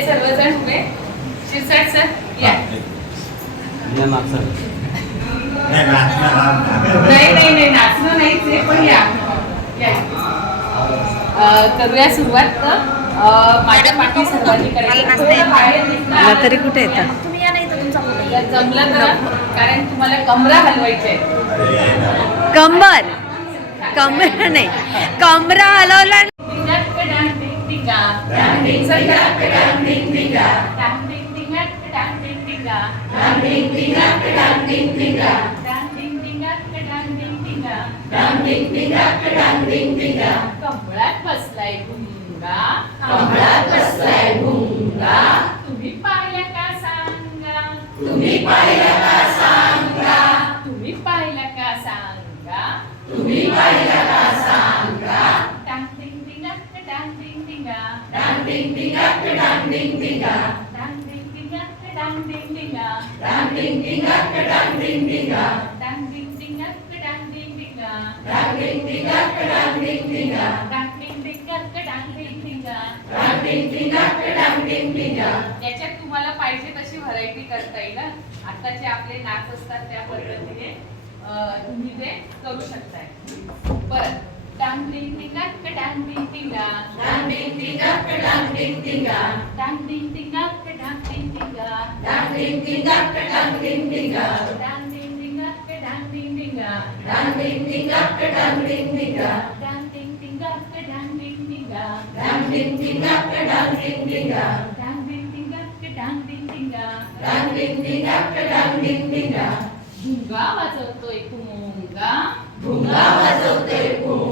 सर्वजण उभे. शिरसाट सर या. नाही नाही नाही नाचणं पण या. करूया सुरुवात. माझ्या पाठी करायला तरी कुठे येतात? जमलं तर कारण तुम्हाला कमरा हलवायचे कंबर. कमरा नाही. कमरा हलवला tinga. Dang ding tinga, dang ding tinga. Dang ding tinga, dang ding tinga. Dang ding tinga, dang ding tinga. Dang ding tinga, dang ding tinga. Dang ding tinga, dang ding tinga. कंबळात बसलाय भुंगा कंबळात बसलाय भुंगा तुम्ही पाहिला का सांगा तुम्ही पाहिला का सांगा तुम्ही पाहिला का सांगा तुम्ही पाहिला dinga. Dang ding dinga, dang ding dinga. Dang ding dinga, dang ding dinga. Dang ding dinga, dang ding dinga. Dang ding dinga, dang ding dinga. Dang ding dinga, dang ding dinga. Dang ding dinga, dang ding dinga. Dang ding dinga, dang ding dinga. याच्यात तुम्हाला पाहिजे तशी variety करता येईल आताचे आपले नाच असतात त्या पद्धतीने तुम्ही ते करू शकताय परत डिंग डिंगाक डांग डिंग डिंगाक डांग डिंग डिंगा भुंगा वाजवतोय भुंगा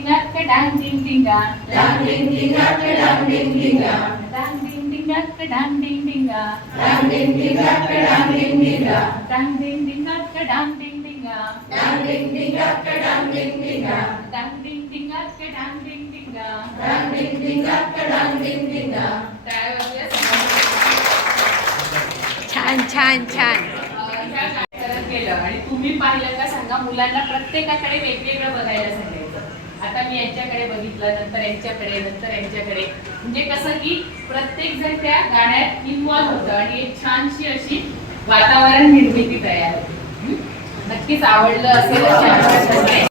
dingak ke dang ding dinga dang ding dingak ke dang ding dinga dang ding dingak ke dang ding dinga dang ding dingak ke dang ding dinga dang ding dingak ke dang ding dinga dang ding dingak ke dang ding dinga dang ding dingak ke dang ding dinga dang ding dingak ke dang ding dinga छान छान छान केलं आणि तुम्ही पाहिलं का सांगा मुलांना प्रत्येकाकडे वेगवेगळं बघायला सांगायचं आता मी यांच्याकडे बघितलं नंतर यांच्याकडे नंतर यांच्याकडे. म्हणजे कसं की प्रत्येक जण त्या गाण्यात इन्वॉल्व्ह होतं आणि एक छानशी अशी वातावरण निर्मिती तयार होते. नक्कीच आवडलं असेल